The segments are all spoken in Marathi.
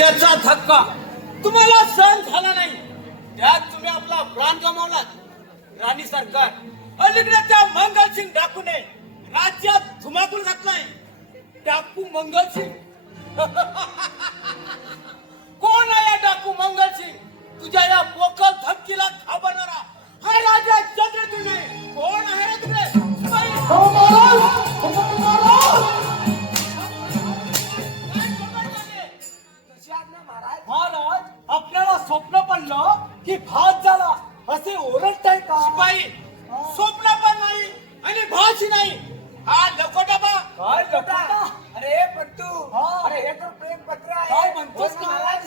हत्येचा धक्का तुम्हाला सहन झाला नाही, त्यात तुम्ही आपला प्राण गमावलात. राणी सरकार, अलीकडे त्या मंगलसिंग डाकूने राज्यात धुमाकूळ घातलाय. डाकू मंगलसिंग कोण आहे या डाकू मंगलसिंग? तुझ्या या पोकळ धमकीला घाबरणारा हा राजा चंद्रदुने कोण आहे रे तुझे? महाराज, आपल्याला स्वप्न पडलं की भात झाला असे ओरडताय का? बाई, स्वप्न पण नाही आणि भाषी नाही. हा लकोटाबा. काय लकोटा? अरे पट्टू, हा. अरे हे तर प्रेम पत्र आहे. काय म्हणतोस बोल महाराज?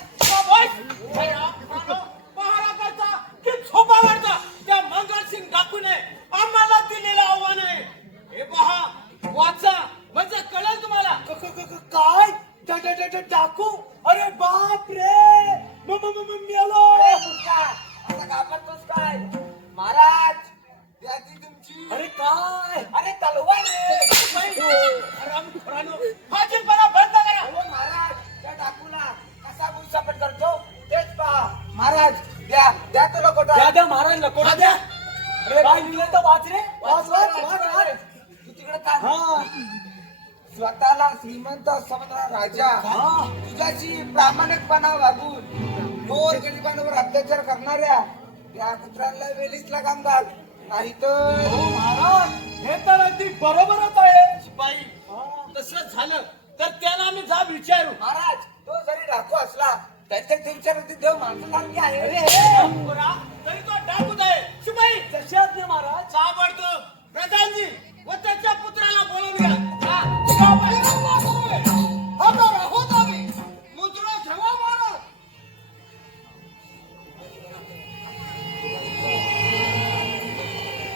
पहारा करता की झोपा मारता त्या मंगलसिंग डाकूने आम्हाला दिलेलं आव्हान आहे. हे पहा, वाचा म्हणजे कळेल तुम्हाला. काय डाकू? अरे बाप रे, मेलो. अरे मुर्खा, आता घाबरतोस काय? महाराज, त्याची तुमची अरे काय? अरे तलवार रे. फाजीलपणा बंद करा. अहो महाराज, त्या डाकूला कसा भुईसपाट करतो तेच पहा. महाराज, द्या द्या तो लकोटा. द्या द्या महाराज, लकोटा द्या. अरे काय लिहिलं तर वाच रे, वाच वाच वाच वाच. तू तिकडे काय? हा स्वतःला श्रीमंत समजणारा राजा हा. तुझ्याशी प्रामाणिकपणा वागून गोर गरिबांवर अत्याचार करणाऱ्या त्या कुत्र्यांना वेलीसला काम घाल, नाहीतर हो महाराज, हे तर अगदी बरोबरच आहे. शिपाई, तसंच झालं तर त्याला आम्ही जाब विचारू. महाराज, तो जरी डाकू असला त्याच्या विचारात देव माणसासारखी आहे. अरे पुरा, तरी तो डाकूच आहे. शिपाई, तशाच नाही महाराज. ताबडतोब प्रधानजी व त्याच्या पुत्राला बोलवून घ्या. मुद्रा ठेवा महाराज.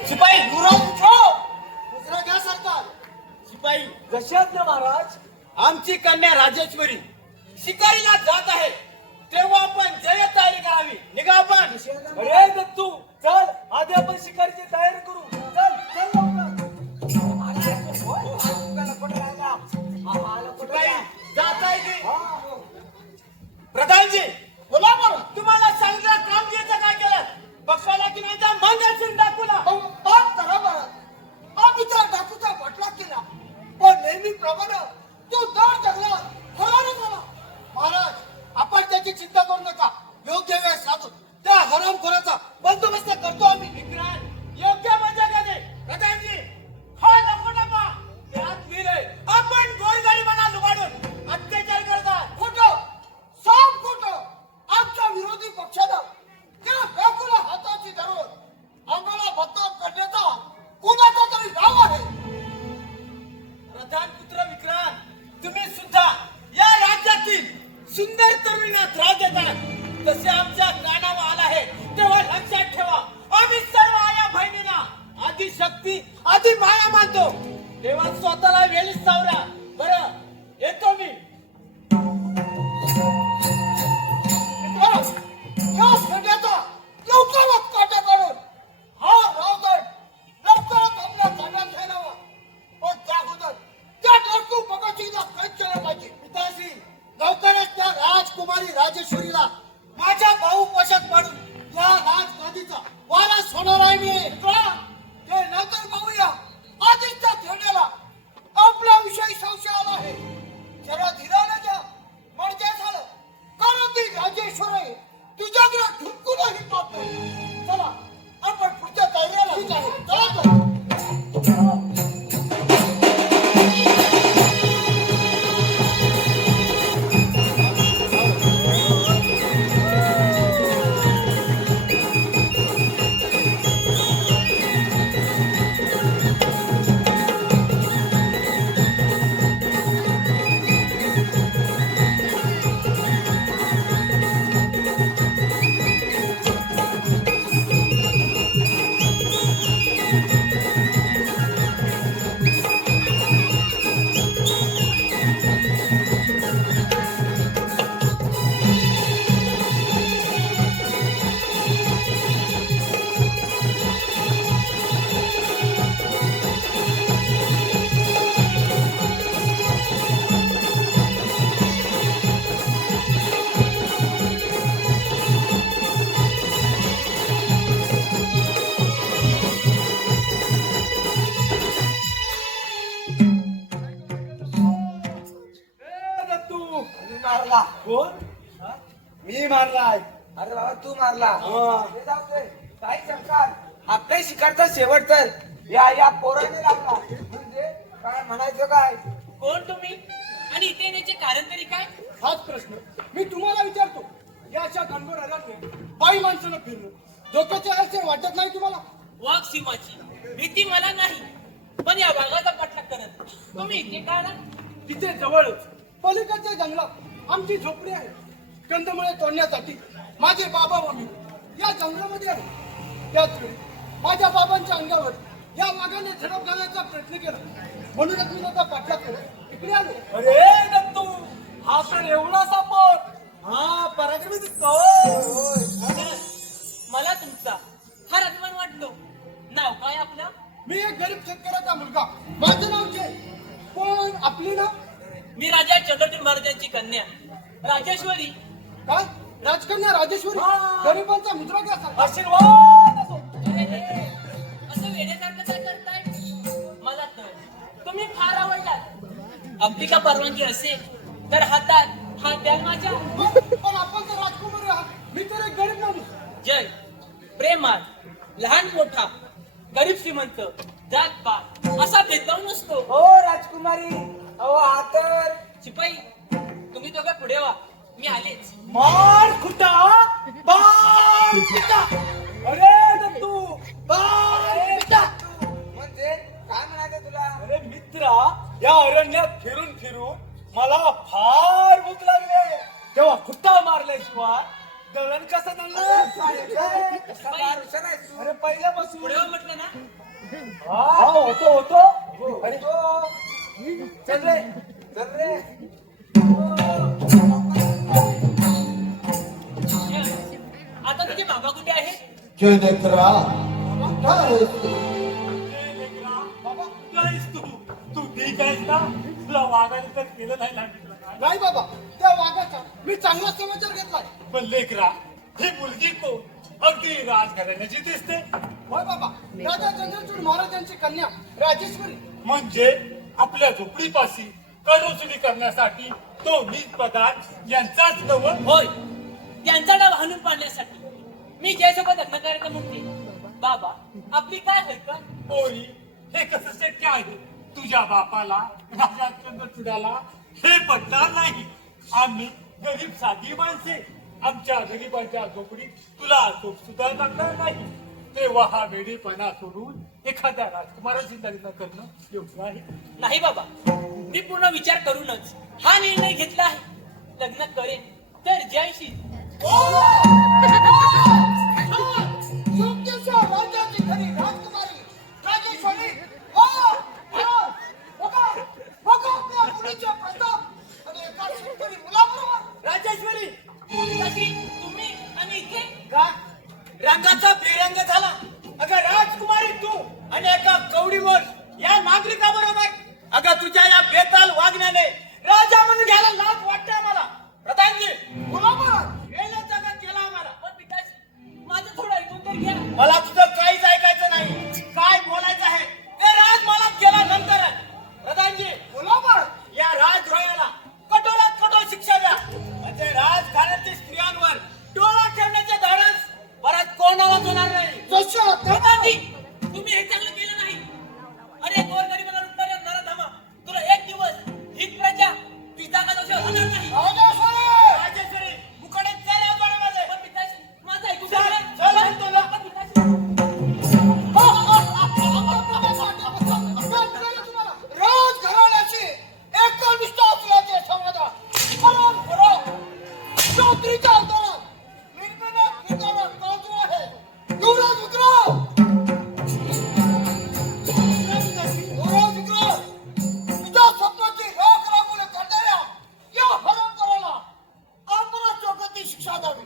शिपाई, मुद्रा घ्या सरकार. शिपाई, जशात ना महाराज. आमची कन्या राजेश्वरी शिकारीला जात आहे, तेव्हा आपण जय तयारी करावी. निघा आपण. अरे दत्तू, चल आधी आपण शिकारीची तयारी करू. चल चल लवकर. शिपाई, जात आहे की? हा. प्रधानजी, बोला बरं. तुम्हाला सांगितलं कामगिरीचं काय केलं? बघायला की नाही त्या मंगलसिंग डाकूला? आम्ही त्या डाकूचा बटला केला, पण नेहमीप्रमाणे तो दर जंगलात हरवला झाला. महाराज, आपण त्याची चिंता करू नका. योग्य वेळ साधून त्या हरामखोराचा बंदोबस्त करतो आम्ही. विक्रांत, योग्य म्हणजे कधी? प्रधानजी, हा लकोटा पहा. त्यात लिहिलंय आपण गोरगरिबांना लुबाडून अत्याचार करतात. खोटं, साफ खोटं. आमच्या विरोधी पक्षानं त्या डाकूला हाताची धरून आम्हाला बदनाम करण्याचा कुणाचा तरी डाव आहे. प्रधान पुत्र विक्रांत, तुम्ही सुद्धा या राज्यातील सुंदर तरुणींना त्रास देतात. तसे आमच्या कानावर आला आहे तेव्हा लक्षात ठेवा, आम्ही सर्व आया बहिणींना आधी शक्ती आधी माया मानतो. तेव्हा स्वतःला वेळीच सावरा. बरं, येतो मी. या सगळ्याचा लवकरच काटा काढून हा रावगड लवकरच आपल्या ताब्यात घ्यायला हवा. पण त्या अगोदर त्या डाकू भगतसिंगला कैद केलं पाहिजे. पिताश्री, लवकरच त्या राजकुमारी राजेश्वरीला माझ्या भाऊ वशात पाडून या राजगादीचा वारस होणार आहे मी. ते नंतर पाहूया. आधीच त्या थेरड्याला आपल्याविषयी संशय आला आहे. जरा धीराने घ्या, म्हणजे झालं. कारण ती राजेश्वर आहे, तुझ्याकडे ढुंकूनही पाहत नाही. चला, आपण पुढच्या तयारीला ठीक आहे. चला तर. मारला. कोण? मी मारलाय. अरे बाबा तू मारला. हा. ते जाऊ दे. काही सरकार आपल्या शिकारचा शेवट तर या पोराने लावला. म्हणजे काय म्हणायचं काय? कोण तुम्ही आणि इथे येण्याचे कारण तरी काय? हाच प्रश्न मी तुम्हाला विचारतो. या अशा घनघोर रणातले बाई माणसानं फिरणं धोक्याचे असे वाटत नाही तुम्हाला? वाघ सिंहाची भीती मला नाही, पण या वाघाचा पाठलाग करत तुम्ही इथे का आला? तिथे जवळच पलीकडच्या जंगलात आमची झोपडी आहे. कंदमुळे तोडण्यासाठी माझे बाबा व मी या जंगलामध्ये आहे. त्याच वेळी माझ्या बाबांच्या अंगावर या वाघाने झडप घालण्याचा प्रयत्न केला, म्हणूनच मी त्याचा पाठलाग करत इकडे आलो. अरे दत्तू, हा तर एवढा सापड. हा पराक्रमी दिसतो. मला तुमचा फार अभिमान वाटतो. नाव काय आपलं? मी एक गरीब शेतकऱ्याचा मुलगा. माझं नाव जय. पण आपली नाव मी राजा चंद्रचूड महाराजांची कन्या राजेश्वरी. काय? राजकन्या राजेश्वरी. हा. गरिबांचा मुद्रा घ्या सारखा. आशीर्वाद असो. असं वेड्यासारखं काय करताय? मला तर तुम्ही फार आवडलात. आपली का परवानगी असेल तर हातात हात द्या माझ्या. पण आपण तर राजकुमारी आहात. मी तर एक गरीब माणूस. जय प्रेमात लहान मोठा गरीब श्रीमंत जात पात असा भेदभाव नसतो. हो राजकुमारी. अहो हा तर शिपाई तुम्ही दोघं पुढे व्हा, मी आलेच. मार खुटा, मार खुटा. अरे दत्तू, मार खुटा. म्हणजे काय म्हणायचं तुला? अरे मित्रा, या अरण्यात फिरून फिरून मला फार भूक लागले. तेव्हा खुट्टा मारल्याशिवाय दळण कसं दळलं? कसा मार हुशार आहेस तू. अरे पहिल्यापासून पुढे व्हा म्हटलं ना. हा होतो. अरे तो चल रे चल रे. आता तुझे बाबा कुठे आहे? जय नेत्रा. काय तू ठीक आहेस ना? तुला वागायला तर केलं नाही लागलं काय? नाही बाबा, त्या वाघाचा मी चांगला समाचार घेतलाय. पण लेकरा, ही मुलगी कोण? अगदी राजघराण्याची दिसते. होय बाबा, राजा चंद्रचूड महाराजांची कन्या राजेश्वरी. म्हणजे आपल्या झोपडीपाशी कर वसुली करण्यासाठी तो नीच पदार्थ यांचाच नव. होय, त्यांचा डाव हाणून पाडण्यासाठी मी जयसोबत लग्न करायचं म्हणते. बाबा आपली काय हरकत? पोरी, हे कसं शक्य आहे? तुझ्या बापाला, राजा चंद्रचूडाला हे पटणार नाही. आम्ही गरीब साधी माणसे. आमच्या गरिबांच्या झोपडीत तुला झोप सुद्धा लागणार नाही. तेव्हा हा वेडेपणा सोडून एखाद्या राजकुमाराशी लग्न करणं योग्य आहे. नाही बाबा, मी पूर्ण विचार करूनच हा निर्णय घेतला आहे. लग्न करेन तर जयशी. योग्यशा राजाची खरी राजकुमारी राजेश्वरी. वा! वा! बघा, बघा आपल्या मुलीच्या प्रताप आणि एका शेतकरी मुलाबरोबर. राजेश्वरी पिताश्री, तुम्ही आणि इथे का रंगाचा बेरंग झाला? अगं राजकुमारी तू आणि एका कवडीवर या नागरिकाबरोबर. अगं तुझ्या या बेताल वागण्याने राजा म्हणून घ्यायला लाज वाटते मला. प्रधानजी मुलाबरोबर. वेळेचा का केला आम्हाला? पण पिताश्री माझं थोडं ऐकून तर घ्या. मला तुझं काहीच ऐकायचं नाही. काय बोलायचं आहे ते राज मला केल्यानंतर. प्रधानजी मुलाबरोबर. या राजद्रोहाला कठोरात कठोर शिक्षा द्या. म्हणजे राजघराण्यातील स्त्रियांवर डोळा ठेवण्याचे धाडस परत कोणालाच होणार नाही. जशा प्रधानजी, तुम्ही हे चांगलं केलं नाही. अरे गोरगरिबाला लुटणाऱ्या नराधमा, तुला एक दिवस ही प्रजा तुझी जागा दोषावर होणार नाही. राजेश्वरी. राजेश्वरी मुकडे चाल वाजवायचे. पण पिताश्री माझं ऐकून चल, घ्या. चल म्हणतो ना. पण पिताश्री राजघराण्याची एकनिष्ठ असल्याचे समाधान. परम परम चौधरीच्या अंतरात निर्मिनात विचारात काजू आहे. युवराज विक्रम. युवराज विक्रम, तुझ्या स्वप्नाची राख रांगोळी करणाऱ्या या हरामखोराला आमरस चौकाची शिक्षा द्यावी.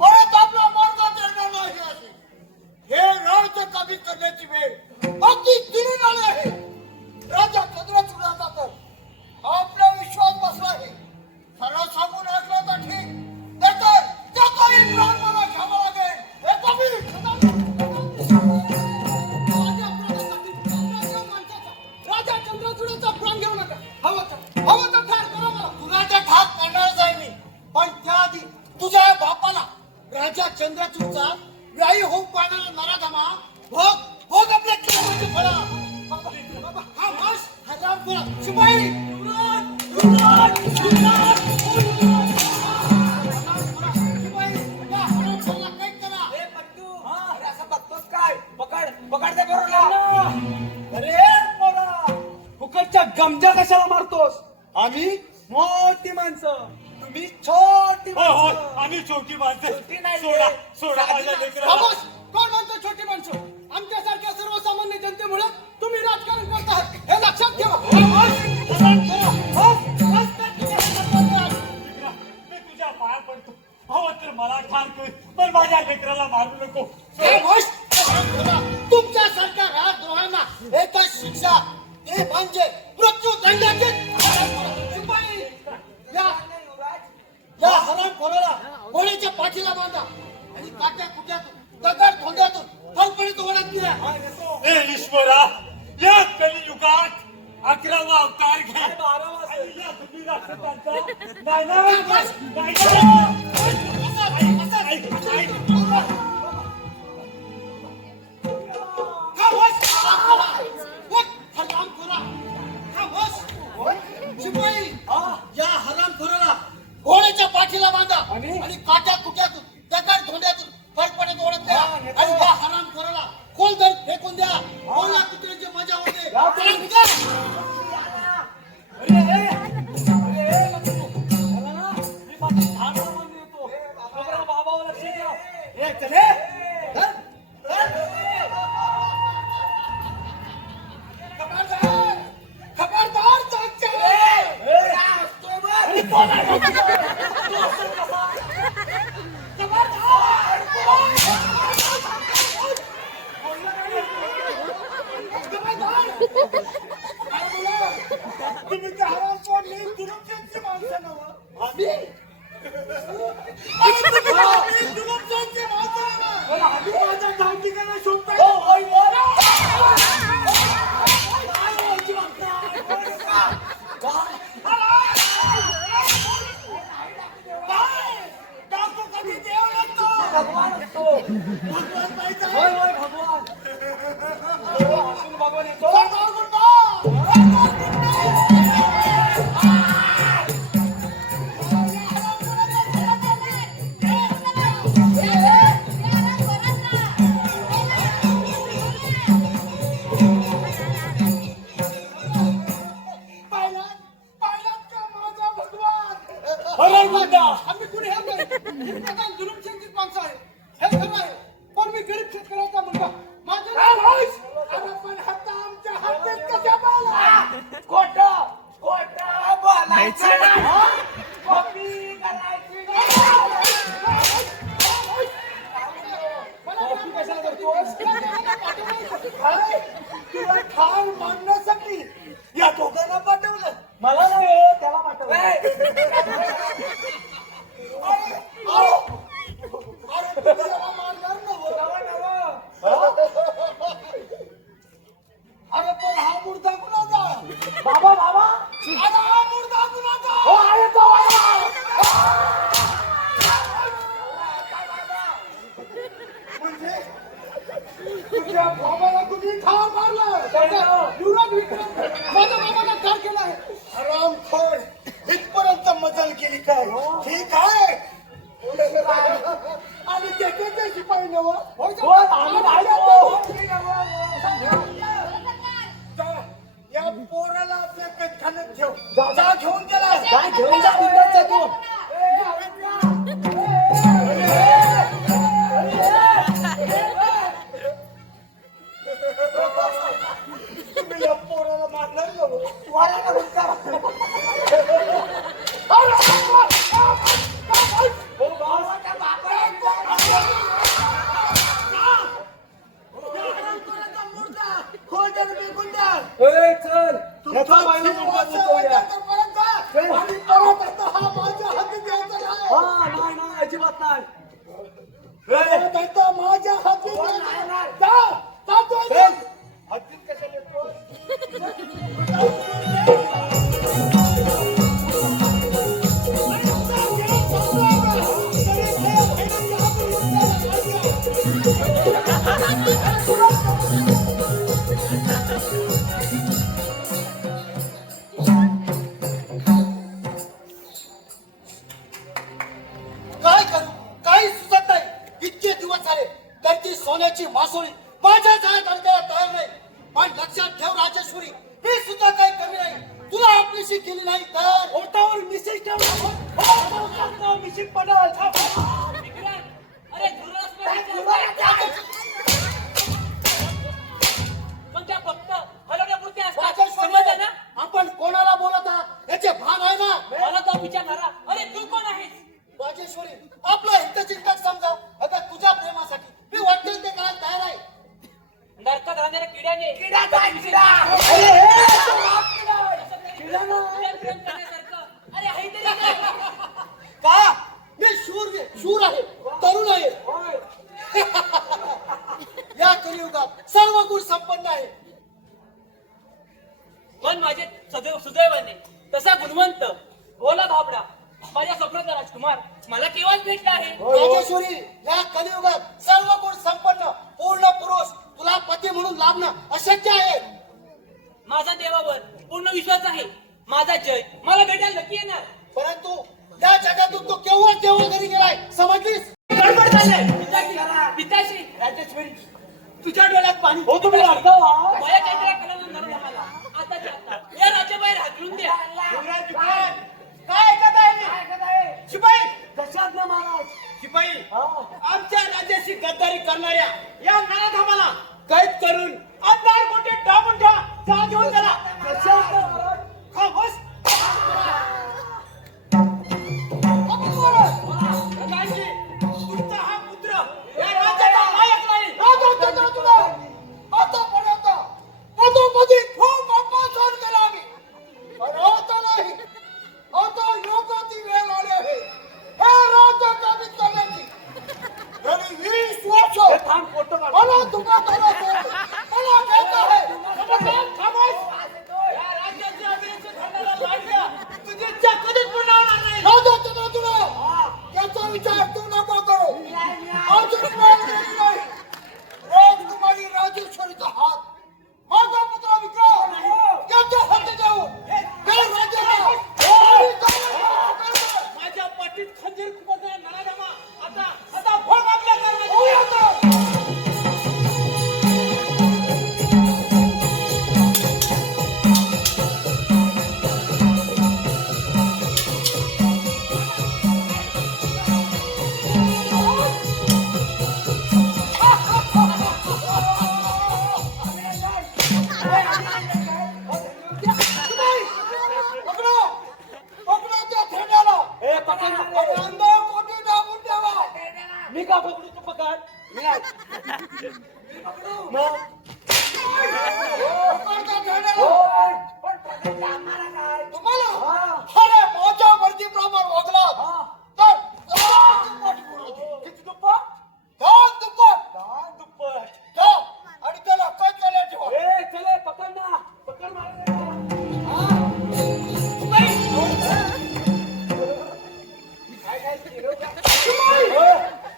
परत आपल्या मार्गात येणार नाही अशी. हे राज्य काबीज करण्याची वेळ अगदी दिली आली आहे. राजा चंद्रचूडाचा तर आपला विश्वास बसला आहे. सरळ सांगून ऐकलं तर ठीक, राजा चंद्रचूडचा व्यायी होऊन पाहणारा नराधमा भोग भोग आपल्या केसाची फळा बाबा बाबा हा मास हजार फळा शिपाई शिपाई या हरामखोराला कैद करा. ए पट्टू अरे असं बघतोस काय पकड पकड त्या पोराला. अरे पोरा फुकटच्या गमजा कशाला मारतोस? आम्ही मोठी माणसं, तुम्ही छोटी हो हो माणसं. आम्ही छोटी माणसं नाही सोडा रे. सोडा माझ्या लेकराला बाबूस, कोण म्हणतो छोटी माणसं? आमच्यासारख्या सर्वसामान्य जनतेमुळे तुम्ही राजकारण करत आहात हे लक्षात ठेवा. लेकरा, मी तुझ्या पाया पडतो हो तर मला ठार कर पण माझ्या लेकराला मारू नको हे गोष्ट तुमच्यासारख्या राजद्रोहांना एकच शिक्षा ते म्हणजे मृत्यूदंडाची. शिपाई या हरामखोराला घोड्याच्या पाठीला बांधा आणि काट्या कुट्यातून दगड धोंड्यातून फलफलीत ओढत द्या. ए ईश्वरा या कलियुगात 11वा अवतार घे आणि या तुम्ही राक्षसांचा नाही नाही शिपाई या हरामखोराला घोड्याच्या पाठीला बांधा आणि काट्या कुट्यातून दगड धोंड्यातून फलफलीत ओढत द्या. आणि या हरामखोराला खोल दर फेकून द्या. ओला कुत्र्याची मजा होते. खबरदार तुम्ही त्या हरामखोरने दुरुपयोगची माणसं नव्ह. आम्ही दुरुपयोगची माणसं नव्ह. आम्ही माझ्या धावतीकांना शोधताय. डाकू कधी देव नसतो. भगवान पाहिजे. भगवान येतो. आम्ही कुणी हे नाही. ही प्रधान जुलूमशंकित माणसं आहे. हे खरं आहे. पण मी गरीब शेतकऱ्याचा मुलगा. माझं नाव हर्ष. अरे पण आता आमच्या हातात कशा बाला? खोटं बोलायचं नाही. कॉपी करायची नाही. कॉपी कशाला करतोस? अरे, तुला ठार मांडण्यासाठी या दोघांना पाठवलं. मला नाही त्याला पाठव. अरे तुम्ही याला मारणार नव्हतं. अरे पण हा मुर्दा कुणाचा? बाबा अरे हा मुर्दा कुणाचा? हो आहे तो बाबा. म्हणजे तुझ्या बाबाला तुम्ही ठार मारलं. युवराज विक्रम माझ्या बाबाला ठार केला आहे. हरामखोर इथपर्यंत मजल केली काय? ठीक आहे. आणि त्याचे शिपाई नवं. आम्ही नाही तो. या पोराला आपल्या कटखान्यात ठेव. जा घेऊन गेला. काय घेऊन जा बिंदाचा तू. तुम्ही या पोराला मारणार नवं. वराला हुंकार. चल ह्याचा बायला मुलगा दिसतोय. आणि परत आता हा माझ्या हाती द्यायचा नाही. हा नाही अजिबात नाही. परत आता माझ्या हाती द्यायचा नाही. जा, जा तू चल. इथून. हातीत कशाला येतोस? वासोळी माझ्या जाळ्यात अडकायला तयार नाही. पण लक्षात ठेव राजेश्वरी, मी सुद्धा काही कमी नाही. तुला आपलीशी केली नाही तर ओटावर मिसेस ठेवला मिशी पडाल. विक्रांत, अरे धुरळस नाही. पण त्या फक्त हलवण्यापुरते असतात, समजलं ना? आपण कोणाला बोलत आहात याचे भान आहे ना? मला तो विचारणारा, अरे तू कोण आहेस? राजेश्वरी, आपला हितचिंतक समजा. अगं तुझ्या प्रेमासाठी मी वाटेल ते करायला तयार आहे. नरकात राहणाऱ्या किड्याने किडा काय किडा? किड्याला प्रेम करण्यासारखं. अरे आहे तरी काय? का? मी शूर आहे, तरुण आहे. या कलियुगात सर्व गुण संपन्न आहे. पण माझे सुदैवाने तसा गुणवंत भोला भाबडा माझ्या स्वप्नातला राजकुमार मला केव्हाच भेटला आहे. राजेश्वरी, या कलियुगात सर्व गुण संपन्न पूर्ण पुरुष तुला पती म्हणून लाभणं अशक्य आहे. माझा देवावर पूर्ण विश्वास आहे. माझा जय मला भेटायला नक्की येणार. परंतु या जगातून तो केव्हा घरी गेलाय समजलीस? गडबड झालंय. पिताश्री, राजेश्वरी, तुझ्या डोळ्यात पाणी. हो तुम्ही अडकाव माझ्या चैत्रा कलानं नरवला मला. आताच्या आता या राज्याबाहेर हाकलून द्या. युवराज विक्रांत, काय ऐकत आहे मी? शिपाई, कशात ना महाराज? शिपाई, आमच्या राज्याशी गद्दारी करणाऱ्या या नराधमाला कैद करून अंधार कोठे डांबून ठेवा. जा घेऊन त्याला. खामोश. प्रधानजी, तुमचा हा पुत्र या राज्याचा नायक नाही. आतापर्यंत पदोपदी खूप अपमान केला आम्ही, पण आता नाही. आता योगाची वेळ आली आहे. हे राज्य काबीज करण्याची. गेली 20 वर्ष मला दुखात मला घेत आहे. खामोश. या राज्याचे अभिनेते घडणारा राज्य तुझी इच्छा कधीच पूर्ण होणार नाही. राजाच्या तुला याचा विचार तू नको करू. अजून वेळ गेली नाही. रोज तुम्हाला राजेश्वरीचा हात माझा पुत्र विक्रम याच्या हाती देऊन हे राज्याला माझ्या पाठीत खंजीर खुपसणारा नराधमा आता भोग आपल्या करण्याची. मी का पकडू? तू पकड. तुम्हाला अरे माझ्या मर्जीप्रमाणे वागला तर किती दुप्पट? दोन दुप्पट. जा आणि त्याला काय केलं ठेवा. चले पकड ना. पकड मार.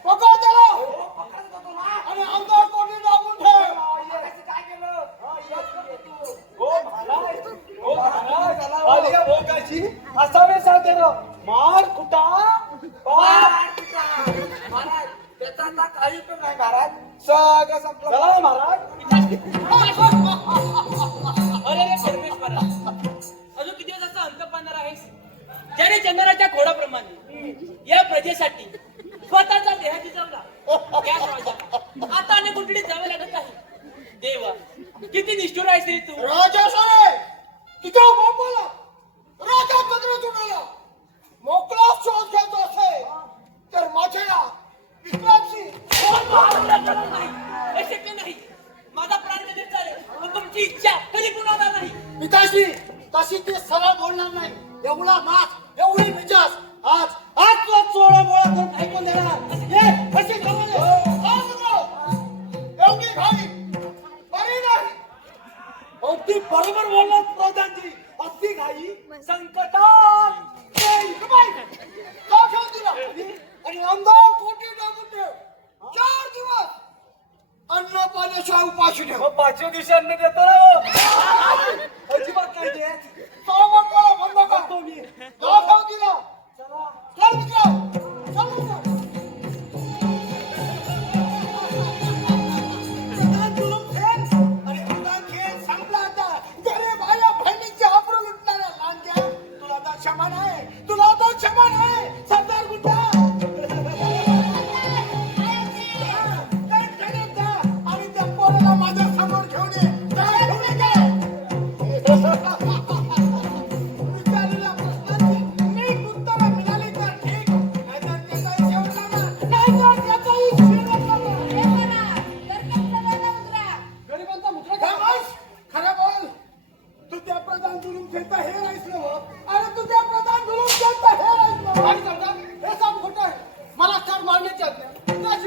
पकड त्याला आणि अंगावर कोटी टाकून ठेव. असावे साधे मार कुठा. महाराज त्याचा आता काही उपयोग नाही महाराज. सगळं संपलं. चला महाराज. अरे रे परमेश्वरा, अजून किती दिवस असं अंत पाहणार आहेस? ज्याने चंद्राच्या खोडाप्रमाणे या प्रजेसाठी स्वतःचा देह जिजवला त्याच राजाला आता अनेक कुठे जावे लागत आहे. देवा, किती निष्ठुर आहेस रे तू. राजेश्वरी, तुझ्या बापाला राजा कदरातून आला. मोकळा शोध घ्यायचा असेल तर माझ्या विक्रांतशी नाही, हे शक्य नाही. माझा प्राण कधी चालेल पण तुमची इच्छा कधी पूर्ण होणार नाही. पिताश्री, तशी ती सरळ बोलणार नाही. एवढा नाच, एवढी मिजाज आज तुला चोळा मोळा करून ऐकून देणार. ये अशी करू दे. एवढी घाई बरी नाही. अगदी बरोबर बोललात प्रधानजी. अगदी घाई संकटात. का ठेवून दिला आणि अंगावर कोटी टाकून ठेव. 4 दिवस अन्न पाण्याशिवाय उपाशी ठेव. 5व्या दिवशी अन्न देतो ना. अजिबात नाही देत. सावध मला बंद कर. करतो मी. का ठेवून दिला. चल मित्र, चल मित्र.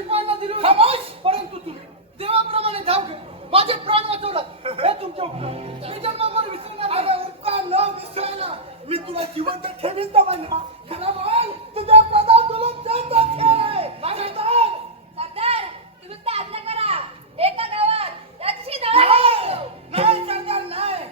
शिपायांना दिली होती. खामोश! परंतु तुम्ही देवाप्रमाणे धाव घेऊन माझे प्राण वाचवलात. हे तुमचे उपकार मी जन्मभर विसरणार नाही. अरे उपकार न विसरायला मी तुला जिवंत ठेवीन तर म्हणा. खरं बोल, तुझ्या प्रधान तुला त्यांचा खेळ आहे. नाही तर सरदार तुम्ही तर आज्ञा करा एका गावात याची दळण नाही सरदार नाही.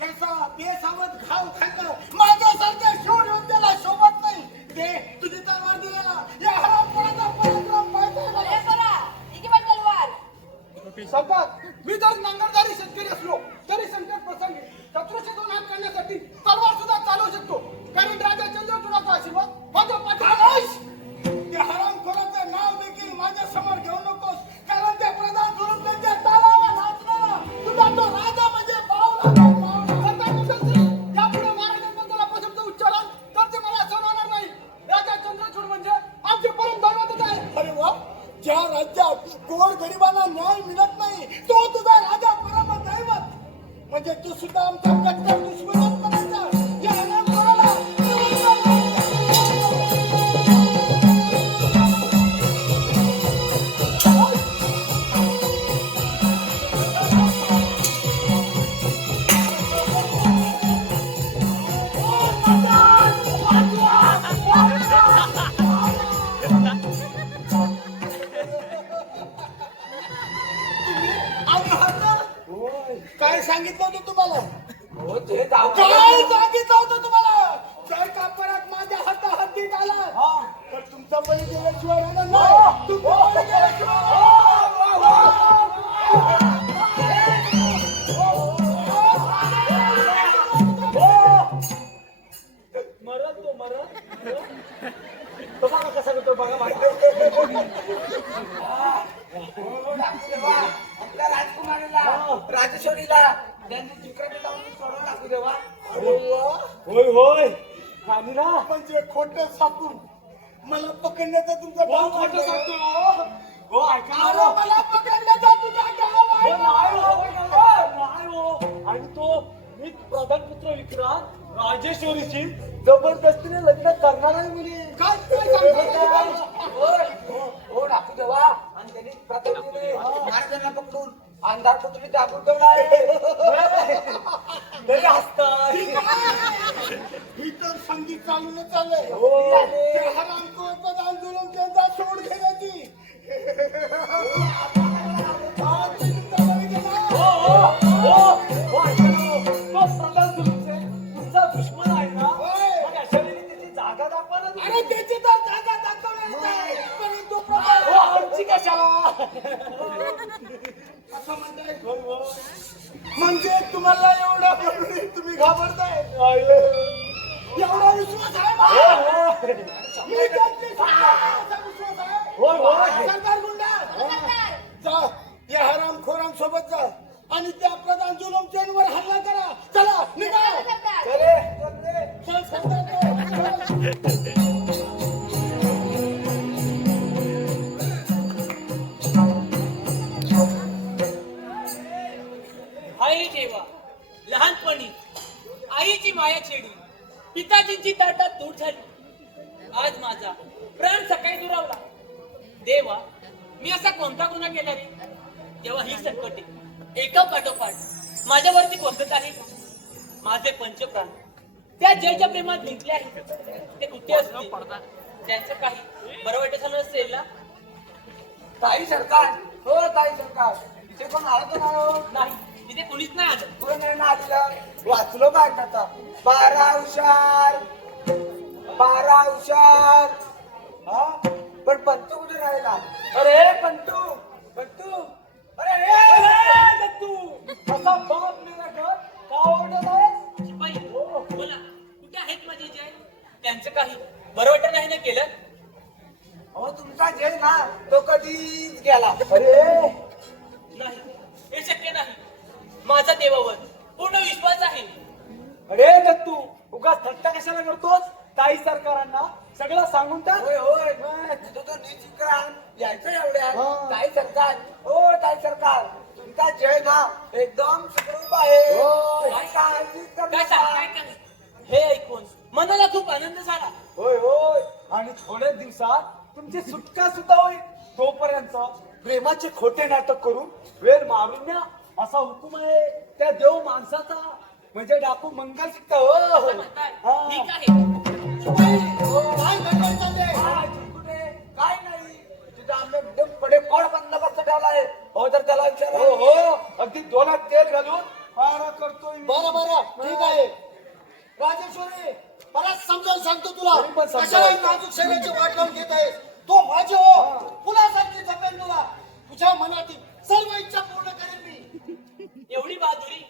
याचा बेसावध घाव खाल्लं माझ्यासारख्या शूर योद्ध्याला शोभत नाही. दे तुझी तलवार दिलेला या हरामखोराचा पराक्रम पाहिजे मला. बरे करा इकडे तलवार सरदार मी जर नांगरदारी शेतकरी असलो तरी संकट प्रसंगी शत्रूचे दोन हात करण्यासाठी तलवार सुद्धा चालवू शकतो. कारण राजा चंद्रचूडाचा आशीर्वाद माझ्या पाठीवर खामोश! त्या हरामखोराचं नाव देखील माझ्या समोर घेऊ नकोस. कारण त्या प्रधान करून त्यांच्या तालावर नाचणारा तुझा तो राजा म्हणजे पावला. सरदार मुसलमान, यापुढे महाराजांबद्दल अपशब्द उच्चारण तर ते मला सहन होणार नाही. राजा चंद्रचूड म्हणजे आमचे परम दैवतच आहे. अरे वा, ज्या राज्यात गोर गरिबांना न्याय मिळत नाही तो तुझा राजा परम दैवत. म्हणजे तू सुद्धा आमचा कट्टर दुश्मनच म्हणायचा. या हरामखोराला आम्ही हरणार. काय सांगितलं होतं तुम्हाला? हो ते धाव काय सांगितलं होतं तुम्हाला? जर का परत माझ्या हाताहातीत आला तर तुमचा बळी गेल्याशिवाय राहणार नाही. तुमचा बळी गेल्याशिवाय मरत तो मरत बघा ना कसा करतो बघा आपल्या राजकुमारीला राजेश्वरीला त्यांनी चित्राने लावून सोडून टाकू देवा. होय होय आणि ना म्हणजे खोटं साकून मला पकडण्याचा तुमचा डाव खोटं आहे. सांगतो हो ऐका अरे ना. मला पकडण्याचा तुझा डाव आहे. नाही हो आणि तो मी प्रधानपुत्र विक्रांत राजेश्वरीची जबरदस्तीने लग्न करणार आहे मुली. काय सांगतो? हो टाकू देवा. आणि त्यांनी प्रतापजीने महाराजांना पकडून अंधार पुतळी टाकून ठेवला आहे. तरी हसताय. ही तर संगीत चालून चाललंय. हो. त्या हरामखोर प्रधान जुलूम त्यांचा सोड घेण्याची. आज मी तुमचा बळी गेला. हो हो हो हो ऐका ना हो. तो प्रधान जुलूमचे तुमचा दुश्मन आहे ना. होय. मग अशा वेळी त्याची जागा दाखवा ना तुम्ही. अरे त्याची तर जागा दाखवणारच आहे. परंतु प्रधान हो आमची कशाला. असं म्हणताय. म्हणजे तुम्हाला एवढा बोलून तुम्ही घाबरताय. एवढा विश्वास आहे मला. मी त्यांची असा विश्वास आहे. होय होय सरदार गुंडा सरदार जा या हरामखोरांसोबत जा आणि त्या प्रधान जुलूमच्यांवर हल्ला करा. चला निघा. सरदार चल सरदार आई देवा लहानपणी आईची माया छेडी पिताजींची ताटात दूर झाली. आज माझा प्राण सकाळी दुरावला. देवा मी असा कोणता गुन्हा केला रे तेव्हा ही संकटे एका पाठोपाठ माझ्यावरती कोसत आहे. माझे पंचप्राण त्या जयच्या प्रेमात जिंकले आहे. ते कुठे असतील त्यांचं काही बरं वाटत झालं नसेल ना. ताई सरकार हो ताई सरकार इथे कोण आलं तर नाही हो. नाही तिथे कोणीच नाही आलं. कोण नाही ना आलेलं. वाचलो काय आता 12 हुशार 12 हुशार. हा पण पंतू कुठे राहिला. अरे पंतू पंतू अरे हे तू असा बाप मेरा घर का ओरडत आहे. शिपाई बोला कुठे आहेत माझे जय. त्यांचं काही बरं वाटत नाही ना केलं. हो तुमचा जय ना तो कधीच गेला. अरे नाही हे शक्य नाही. माझा देवावर पूर्ण विश्वास आहे. अरे दत्तू उगाच थट्टा कशाला करतोस. ताई सरकारांना सगळं सांगून टाक. होय होय तुझं तो निचिक्रांत यायचं एवढ्या हा. ताई सरकार हो ताई सरकार तुमचा जय ना एकदम सुखरूप आहे. होय. काय काळजीच करू काय नका. सांग काय काय हे ऐकून मनाला खूप आनंद झाला. होय होय आणि थोड्याच दिवसात तुमची सुटका सुद्धा होईल. तोपर्यंत प्रेमाचे खोटे नाटक करून वेळ मारून द्या असा हुकूम आहे त्या देव माणसाचा. म्हणजे डाकू मंगल शिकता हो. असं म्हणताय. हा. ठीक आहे. काय गडबड चालले काय चिरकुटे? काय नाही तिथं आम्ही एकदम कडेकोड बंदोबस्त ठेवलाय. हो तर त्याला विचारा. हो हो अगदी दोनात तेल घालून पारा करतोय. बरं बरं ठीक आहे. राजेश्वरी परत समजावून सांगतो तुला तरी पण समजावं. कशाला नाजूक शरीराची वाट लावून घेत आहे. तो माझे हो फुलासारखी जपेल तुला. तुझ्या मनातील सर्व इच्छा पूर्ण करेन मी. एवढी बहादुरी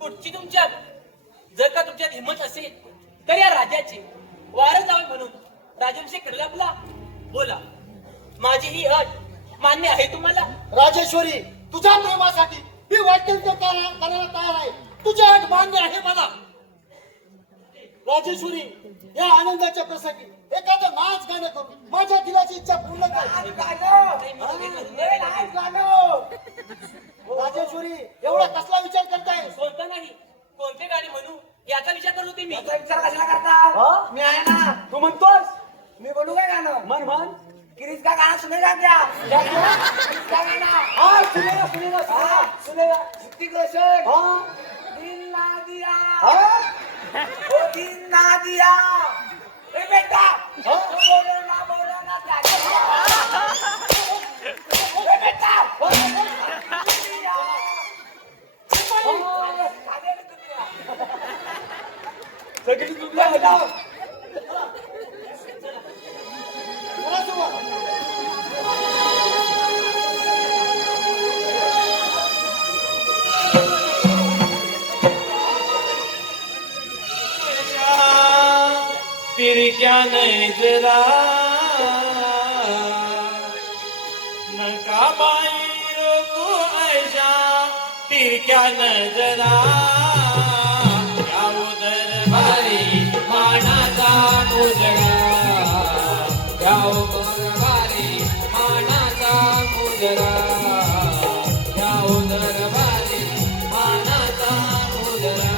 कुठची तुमच्यात? जर का तुमच्यात हिंमत असेल तर या राजाची वारं जावे म्हणून राजवंशी कडलापला बोला. माझी ही अट मान्य आहे तुम्हाला? राजेश्वरी तुझ्या प्रेमासाठी मी वाटेल ते करायला तयार आहे. तुझी अट मान्य आहे मला. राजेश्वरी या आनंदाच्या प्रसंगी एखादं नाच गाणं करून माझ्या दिलाची इच्छा पूर्ण कर. काही मला काही करून द्यावे लागेल. राजेश्वरी एवढा कसला विचार करताय? कोणतं नाही, कोणते गाणे म्हणू याचा विचार करत होते मी. याचा विचार कशाला करता? मी आहे ना. तू म्हणतोस मी बोलू काय गाणं? म्हण किरीस का गाणं सुनेगा क्या? किरीस का गाणं? हा सुनेगा सुनेगा सुनेगा सुनेगा. ऋतिक रोशन. हा दिल ना दिया. हा ओ दिल ना दिया. ए बेटा बोलो ना ए बेटा सगळी दुनिया हटाव. मला सुरुवात. फिर क्या नजरा नका बाई रोको ऐशा फिर क्या नजरा क्या उधर भारी मानाचा मुजरा क्या उधर भारी मानाचा मुजरा क्या उधर भारी मानाचा मुजरा.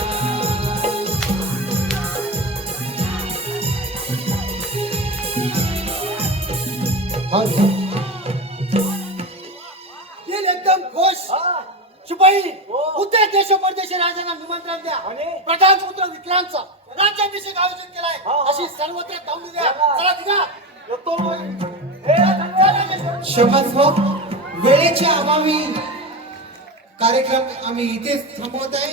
दिल एकदम खुश. शिपाई उद्या देश परदेशी राजांना निमंत्रण द्या. प्रधान पुत्र विक्रांतचा राज्याभिषेक आयोजित केलाय. अशी सर्वत्र धावली द्या. चला निघा. क्षमस्व वेळेच्या अभावी कार्यक्रम आम्ही इथेच थांबवत आहे.